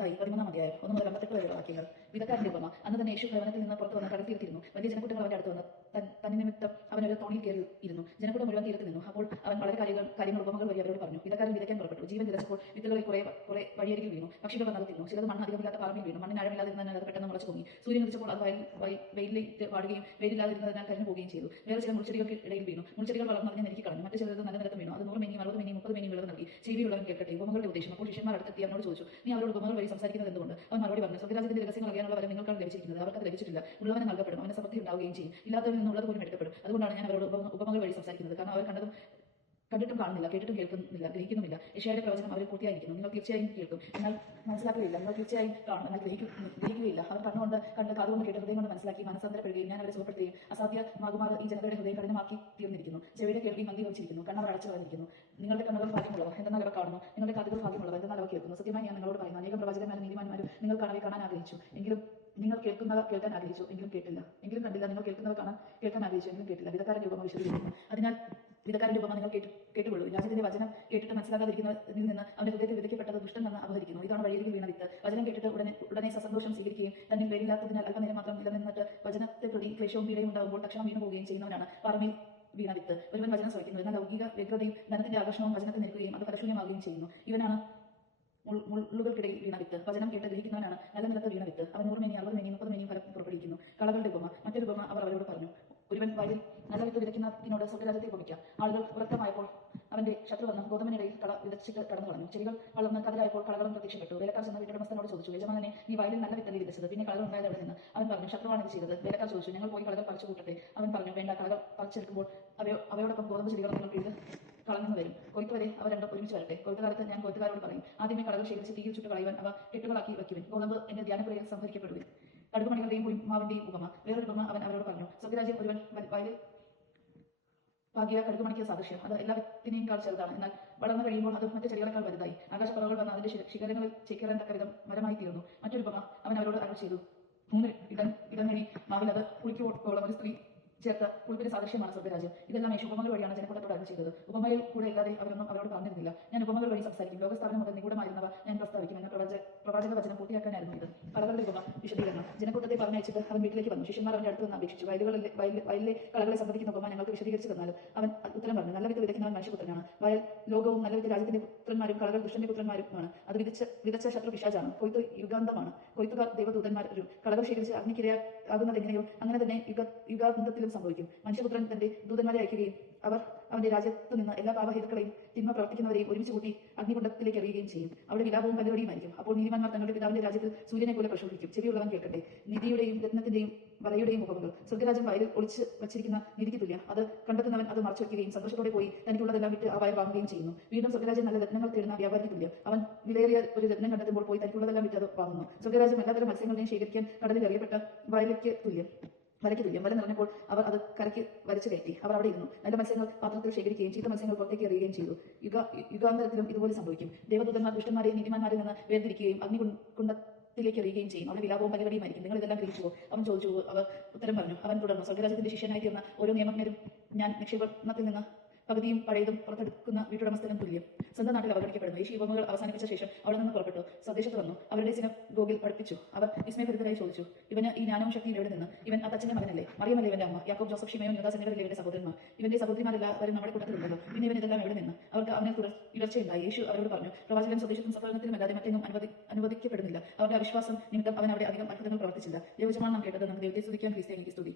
മത്തായി 13-ാം അധ്യായം 1 മുതൽ 58 വരെയുള്ള വാക്യങ്ങൾ. വിധക്കാരന്റെ ഉപമ. അന്ന് തന്നെ യേശു ഭവനത്തിൽ നിന്ന് പുറത്തു വന്ന് കടൽ തീരത്തിരുന്നു. വലിയ ജനക്കൂട്ടങ്ങൾ അവന്റെ അടുത്ത് വന്ന് തന്നിമിത്തം അവനൊരു തോണിയിൽ കയറി ഇരുന്നു. ജനക്കൂട്ടം മുഴുവൻ തീരത്ത് നിന്നു. അപ്പോൾ അവൻ വളരെ കാര്യങ്ങൾ ഉപമകൾ വഴി അവരോട് പറഞ്ഞു. വിധക്കാരൻ വിതയ്ക്കാൻ പുറപ്പെട്ടു. ജീവൻ വിതച്ചപ്പോൾ വിത്തുകളിൽ കുറെ വഴിയരികിൽ വീണു. പക്ഷികൾ വന്നത് തിന്നു. ചിലത് മണ്ണ് അധികമില്ലാത്ത പറമ്പിൽ വീണു. മണ്ണിന് ആഴമില്ലാതിരുന്നതിനാൽ അത് പെട്ടെന്ന് മുളച്ചു പൊങ്ങി. സൂര്യൻ ഉദിച്ചപ്പോൾ അത് വെയിലിലേക്ക് വാടുകയും വെയിലില്ലാതിരുന്നതിനാൽ കരിഞ്ഞു പോവുകയും ചെയ്തു. വേറെ ചില മുൾച്ചെടികൾക്ക് ഇടയിൽ വീണു. മുൾച്ചെടികൾ വളർന്ന് അതിനെ നെരുക്കി കളഞ്ഞു. മറ്റു ചിലത് നല്ല നിലത്ത് വീണു. അത് 100 മേനിയും 60 മേനിയും 30 മേനിയും വിളവ് നൽകി. ചെവിയുള്ളവൻ കേൾക്കട്ടെ. ഉപമകളുടെ ഉദ്ദേശം. അപ്പോൾ ശിഷ്യന്മാർ അടുത്തെത്തി അവനോട് ചോദിച്ചു, നീ അവരോട് ഉപമകൾ വഴി സംസാരിക്കുന്നത് എന്തുകൊണ്ട്? അവൻ മറുപടി പറഞ്ഞു, സ്വർഗ്ഗരാജ്യത്തിന്റെ രഹസ്യങ്ങൾ അറിയാനുള്ള വരം നിങ്ങൾക്കാണ് ലഭിച്ചിരിക്കുന്നത്. അവർക്കത് ലഭിച്ചിട്ടില്ല. ഉള്ളവന് നൽകപ്പെടും, അവന് സമൃദ്ധി ഉണ്ടാവുകയും ചെയ്യും. ഇല്ലാത്തവരിൽ നിന്നുള്ളത് പോലും എടുക്കപ്പെടും. അതുകൊണ്ടാണ് ഞാൻ അവരോട് ഉപമകൾ വഴി സംസാരിക്കുന്നത്. കാരണം അവർ കണ്ടിട്ടും കാണുന്നില്ല, കേട്ടിട്ടും കേൾക്കുന്നില്ല, ഗ്രഹിക്കുന്നുമില്ല. യെശയ്യായുടെ പ്രവചനം അവരിൽ പൂർത്തിയായിരിക്കുന്നു. നിങ്ങൾ തീർച്ചയായും കേൾക്കും, എന്നാൽ മനസ്സിലാക്കുകയില്ല. നിങ്ങൾ തീർച്ചയായും കാണും, എന്നാൽ ഗ്രഹിക്കുകയില്ല. അവർ കണ്ണുകൊണ്ട് കണ്ട്, കാതുകൊണ്ട് കേട്ട്, ഹൃദയം കൊണ്ട് മനസ്സിലാക്കി മനസ്സാന്തരപ്പെടുകയും ഞാൻ അവരെ സുഖപ്പെടുത്തുകയും അസാധ്യമാകുമാർ ഈ ജനതയുടെ ഹൃദയം കഠിനമാക്കി തീർന്നിരിക്കുന്നു. ചെവിയുടെ കേൾവി മന്ദി വച്ചിരിക്കുന്നു, കണ്ണവർ അടച്ചു കളഞ്ഞിരിക്കുന്നു. നിങ്ങളുടെ കണ്ണുകൾ ഭാഗ്യമുള്ളവ, എന്തെന്നാൽ അവ കാണുന്നു. നിങ്ങളുടെ കാതുകൾ ഭാഗ്യമുള്ളവ, എന്തെന്നാൽ അവ കേൾക്കുന്നു. സത്യമായി ഞാൻ നിങ്ങളോട് പറയുന്നു, അനേകം പ്രവാചകന്മാരും നീതിമാന്മാരും നിങ്ങൾ കാണാൻ ആഗ്രഹിച്ചു, എങ്കിലും നിങ്ങൾ കേൾക്കുന്നവ കേൾക്കാൻ ആഗ്രഹിച്ചു, എങ്കിലും കേട്ടില്ല. എങ്കിലും കണ്ടില്ല. നിങ്ങൾ കേൾക്കുന്നവ കേൾക്കാൻ ആഗ്രഹിച്ചു, എങ്കിലും കേട്ടില്ല. വിധക്കാരന്റെ ഉപമ വിശദീകരിക്കുന്നു. അതിനാൽ വിധക്കാരന്റെ ഉപമ നിങ്ങൾ കേട്ടുകൊള്ളൂ. രാജ്യത്തിന്റെ വചനം കേട്ടിട്ട് മനസ്സിലാകാതിരിക്കുന്നതിൽ നിന്ന് അവന്റെ ഹൃദയത്തിൽ വിതയ്ക്കപ്പെട്ടത് ദുഷ്ടൻ എന്ന് അപഹരിക്കുന്നു. ഇതാണ് വഴിയരികിൽ വീണ വിത്ത്. വചനം കേട്ടിട്ട് ഉടനെ സസന്തോഷം സ്വീകരിക്കുകയും തന്നിൽ വേരില്ലാത്തതിനാൽ അല്പനേരം മാത്രം നിലനിന്നിട്ട് വചനത്തെ പ്രതി ക്ലേശവും പീഡയും ഉണ്ടാകുമ്പോൾ തക്ഷണം വീണു പോവുകയും ചെയ്യുന്നവനാണ് പാറമേൽ വീണ വിത്ത്. ഒരുവൻ വചനം ശ്രവിക്കുന്നു, എന്നാൽ ലൗകിക വ്യഗ്രതയും ധനത്തിന്റെ ആകർഷണവും വചനത്തെ നിൽക്കുകയും അത് ഫലശൂന്യമാവുകയും ചെയ്യുന്നു. ഇവനാണ് മുള്ളുകൾക്കിടയിൽ വീണ വിത്ത്. വചനം കേട്ട് ഗ്രഹിക്കുന്നവനാണ് നല്ല നിലത്ത് വീണ വിത്ത്. അവൻ 100 മേനി 60 മേനി 30 മേനിയും ഫലം പുറപ്പെടുവിക്കുന്നു. കളകളുടെ ഉപമ. മറ്റൊരു ഉപമ അവർ അവരോട് പറഞ്ഞു. ഒരുവൻ വയലിൽ നല്ല വിത്ത് വിതയ്ക്കുന്നതിനോട് സ്വർഗ്ഗരാജ്യത്തെ ഉപമിക്കാം. ആളുകൾ ഉറക്കമായപ്പോൾ അവന്റെ ശത്രു വന്ന് ഗോതമ്പിനിടയിൽ കള വിതച്ചിട്ട് കടന്നു കളഞ്ഞു. ചെടികൾ വളർന്ന് കതിരായപ്പോൾ കളകളും പ്രത്യക്ഷപ്പെട്ടു. വേലക്കാർ ചെന്ന് വീട്ടുടമസ്ഥനോട് ചോദിച്ചു, യജമാനനെ, നീ വയലിൽ നല്ല വിത്തല്ലേ വിതച്ചത്, പിന്നെ കളകൾ ഉണ്ടായത് അവിടെ നിന്ന്? അവൻ പറഞ്ഞു, ശത്രുവാണ് ഇത് ചെയ്തത്. വേലക്കാർ ചോദിച്ചു, ഞങ്ങൾ പോയി കളകൾ പറിച്ചു കൂട്ടട്ടെ? അവൻ പറഞ്ഞു, വേണ്ട, കളകൾ പറിച്ചെടുക്കുമ്പോൾ അവയോടൊപ്പം ഗോതമ്പ് ചെടികൾ നിങ്ങൾ പിഴുത് കളഞ്ഞു വരും. കൊയ്ത്ത് വരെ അവ രണ്ടും ഒരുമിച്ച് വരട്ടെ. കൊയ്ത്തുകാലത്ത് ഞാൻ കൊയ്ത്തുകാരോട് പറയും, ആദ്യമേ കളകൾ ശേഖരിച്ച് തീയിൽ ചുട്ട് കളയുവാൻ അവ കെട്ടുകളാക്കി വയ്ക്കുവിൻ. ഗോതമ്പ് എന്റെ ധ്യാനപ്പുരയിൽ സംഭരിക്കപ്പെടുവിൻ. കടുകുമണികളുടെയും പുളിമാവിന്റെയും ഉപമ. വേറൊരു ഉപമ അവൻ അവരോട് പറഞ്ഞു. സ്വർഗ്ഗരാജ്യം ഒരുവൻ വയലിൽ പാകിയ കടുകുമണിക്ക് സാദൃശ്യം. അത് എല്ലാ വിത്തിനേക്കാൾ ചെറുതാണ്, എന്നാൽ വളർന്നു കഴിയുമ്പോൾ അത് മറ്റു ചെടികളെക്കാൾ വലുതായി. ആകാശപ്പറവകൾ വന്ന് അതിന്റെ ശിഖരങ്ങളിൽ ചേക്കേറാൻ തക്കവിധം മരമായി തീർന്നു. മറ്റൊരു ഉപമ അവൻ അവരോട് അരുൾ ചെയ്തു. 3 ഇടങ്ങഴി മാവിൽ അത് പുളിക്കോളം ഒരു സ്ത്രീ ചേർത്ത പുളിപ്പിന്റെ സാദൃശ്യമാണ് സ്വർഗ്ഗരാജ്യം. ഇതെല്ലാം യേശു ഉപമകൾ വഴിയാണ് ജനക്കൂട്ടത്തോട് അരുൾ ചെയ്തത്. ഉപമയിൽ കൂടെ ഇല്ലാതെ അവരൊന്നും അവരോട് പറഞ്ഞിരുന്നില്ല. ഞാൻ ഉപമകൾ വഴി സംസാരിക്കും. ലോകസ്ഥാപനം മുതൽ നിഗൂഢമായിരുന്നവ ഞാൻ പ്രസ്താവിക്കും എന്ന പ്രവാചക വചനം പൂർത്തിയാക്കാനായിരുന്നു ഇത്. കളകളുടെ ഉപമ വിശദീകരണം. ജനക്കൂട്ടത്തെ പറഞ്ഞയച്ചിട്ട് അവൻ വീട്ടിലേക്ക് വന്നു. ശിഷ്യന്മാർ അവന്റെ അടുത്ത് വന്ന് അപേക്ഷിച്ചു, വയലിലെ കളകളെ സംബന്ധിക്കുന്ന ഉപമ ഞങ്ങൾക്ക് വിശദീകരിച്ചു തന്നാലും. അവൻ ഉത്തരം പറഞ്ഞു, നല്ല വിത്ത് വിതയ്ക്കുന്നവൻ മനുഷ്യപുത്രനാണ്. വയൽ ലോകവും, നല്ല വിത്ത് രാജ്യത്തിന്റെ പുത്രന്മാരും കളകൾ ദുഷ്ടന്റെ പുത്രന്മാരുമാണ്. അത് വിതച്ച ശത്രു പിശാചാണ്. കൊയ്ത്ത് യുഗാന്തമാണ്. കൊയ്ത്തുകാർ ദൈവദൂതന്മാരും. കളകൾ ശേഖരിച്ച് അഗ്നിക്കിരയാകുന്നതെങ്ങനെയോ അങ്ങനെ തന്നെ യുഗാന്തത്തിലും സംഭവിക്കും. മനുഷ്യപുത്രൻ തന്റെ ദൂതന്മാരെ അയക്കുകയും അവർ അവന്റെ രാജ്യത്ത് നിന്ന് എല്ലാ പാപഹേതുക്കളെയും തിന്മ പ്രവർത്തിക്കുന്നവരെയും ഒരുമിച്ച് കൂട്ടി അഗ്നികുണ്ഡത്തിലേക്ക് എറിയുകയും ചെയ്യും. അവിടെ വിലാപവും പല്ലുകടിയുമായിരിക്കും. അപ്പോൾ നീതിമാന്മാർ തങ്ങളുടെ പിതാവിന്റെ രാജ്യത്തിൽ സൂര്യനെ പോലെ പ്രശോഭിക്കും. ചെവിയുള്ളവൻ കേൾക്കട്ടെ. നിധിയുടെയും രത്നത്തിന്റെയും വലയുടെയും ഉപമകൾ. സ്വർഗ്ഗരാജ്യം വയലിൽ ഒളിച്ച് വച്ചിരിക്കുന്ന നിധിക്ക് തുല്യം. അത് കണ്ടെത്തുന്നവൻ അത് മറച്ചു വയ്ക്കുകയും സന്തോഷത്തോടെ പോയി തനിക്കുള്ളതെല്ലാം വിറ്റ് ആ വയൽ വാങ്ങുകയും ചെയ്യുന്നു. വീണ്ടും സ്വർഗ്ഗരാജ്യം നല്ല രത്നങ്ങൾ തേടുന്ന വ്യാപാരിക്ക് തുല്യം. അവൻ വിലയേറിയ ഒരു രത്നം കണ്ടെത്തുമ്പോൾ പോയി തനിക്കുള്ളതെല്ലാം വിറ്റ് അത് വാങ്ങുന്നു. സ്വർഗ്ഗരാജ്യം എല്ലാത്തരം മത്സ്യങ്ങളുടെയും ശേഖരിക്കാൻ കടലിൽ എറിയപ്പെട്ട വലയ്ക്ക് തുല്യം. വല നിറഞ്ഞപ്പോൾ അവർ അത് കരയ്ക്ക് വലിച്ചു കയറ്റി. അവർ അവിടെ ഇരുന്നു. നല്ല മത്സ്യങ്ങൾ പാത്രത്തിൽ ശേഖരിക്കുകയും ചീത്ത മത്സ്യങ്ങൾ പുറത്തേക്ക് എറിയുകയും ചെയ്തു. യുഗാന്തരത്തിലും ഇതുപോലെ സംഭവിക്കും. ദേവദൂതന്മാർ ദുഷ്ടന്മാരെയും നീതിമാന്മാരിൽ നിന്ന് വേർതിരിക്കുകയും അഗ്നികുണ്ഡത്തിലേക്ക് എറിയുകയും ചെയ്യും. അവിടെ വിലാപവും പല്ലുകടിയുമായിരിക്കും. നിങ്ങൾ ഇതെല്ലാം ഗ്രഹിച്ചുവോ? അവൻ ചോദിച്ചു. അവർ ഉത്തരം പറഞ്ഞു. അവൻ തുടർന്നു, സ്വർഗ്ഗരാജ്യത്തിന്റെ ശിഷ്യനായി തീർന്ന ഓരോ നിയമജ്ഞരും ഞാൻ നിക്ഷേപണത്തിൽ നിന്ന് പകുതിയും പഴയതും പുറത്തെടുക്കുന്ന വീട്ടുടമസ്ഥനും തുല്യം. സ്വന്തം നാട്ടിൽ അവഗണിക്കപ്പെടുന്നു. യേശു ഉപമകൾ അവസാനിപ്പിച്ച ശേഷം അവിടെ നിന്ന് പുറപ്പെട്ടു സ്വദേശത്ത് വന്നു. അവരുടെ സിനഗോഗിൽ പഠിപ്പിച്ചു. അവർ വിസ്മയഭരിതരായി ചോദിച്ചു, ഇവന് ഈ ജ്ഞാനവും ശക്തിയും എവിടെ നിന്ന്? ഇവൻ ആ തച്ചന്റെ മകനല്ലേ? മറിയമല്ലേ ഇവന്റെ അമ്മ? യാക്കോബ്, ജോസഫ്, ഷിമയോൻ, യൂദാസ് എന്നിവരല്ലേ ഇവന്റെ സഹോദരന്മാർ? ഇവന്റെ സഹോദരിമാരെല്ലാവരും നമ്മുടെ കൂട്ടത്തിലുണ്ടല്ലോ. പിന്നെ ഇവൻ ഇതെല്ലാം എവിടെ നിന്ന്? അവർക്ക് അവനെ ഇടർച്ചയുണ്ടായി. യേശു അവരോട് പറഞ്ഞു, പ്രവാചകൻ സ്വദേശത്തും സഫലത്തിലും അല്ലാതെ മറ്റെങ്ങും അനുവദിക്കപ്പെടുന്നില്ല. അവരുടെ അവിശ്വാസം നിമിത്തം അവൻ അവിടെ അധികം അത്ഭുതങ്ങൾ പ്രവർത്തിച്ചില്ല. ദൈവവചനമാണ് നാം കേട്ടത്. നമുക്ക് ദൈവത്തെ സ്തുതിക്കാം. ക്രിസ്ത്യാനിക്ക് സ്തുതി.